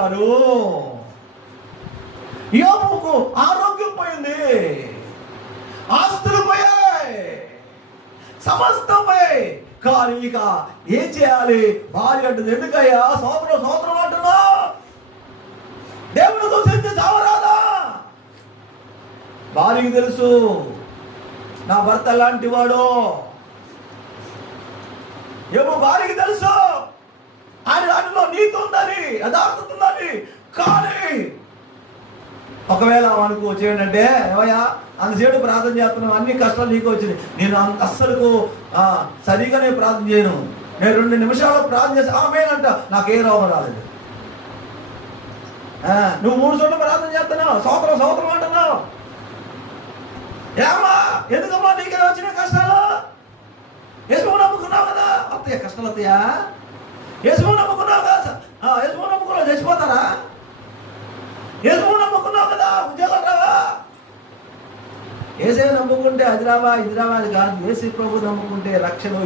చనిపోయారు. యోబుకు ఆరోగ్యం పోయింది, ఆస్తులు పోయాయి, సమస్తం పోయాయి. కానీ ఇక ఏం చేయాలి? భార్య అంటుంది, ఎందుకయ్యా సోదరం సోదరం అంటున్నా? దేవుడు దూషించి చావరాదా? భార్యకి తెలుసు నా భర్త లాంటి వాడు. ఏమో భార్యకి తెలుసు ఆయన దానిలో నీతి ఉందని, యథార్థత ఉందని. కానీ ఒకవేళ అనుకోవచ్చు ఏంటంటే, ఏమయ్యా అంతసేపు ప్రార్థన చేస్తున్నావు, అన్ని కష్టాలు నీకు వచ్చినాయి, నేను అస్సలు సరిగానే ప్రార్థన చేయను, నేను 2 నిమిషాలు ప్రార్థన చేసి ఆమెనంట నాకే రోగం రాలేదు. నువ్వు 3 చోట్ల ప్రార్థన చేస్తున్నావు, సంవత్సరం సంవత్సరం అంటున్నావు. ఏమా ఎందుకమ్మా నీకే వచ్చిన కష్టాలు? యేసువు నమ్ముకున్నావు కదా, అత్తయ్య కష్టాలు అత్తయ్యా. యేసువు నమ్ముకున్నావు కదా, యేసువు నమ్ముకున్నావు చచ్చిపోతారా? యేసువు నమ్ముకున్నావు కదా, ఉద్యోగాలు రావా? ఏసే నమ్ముకుంటే అది రావా ఇది రావా అది కాదు. యేసు ప్రభు నమ్ముకుంటే రక్షణ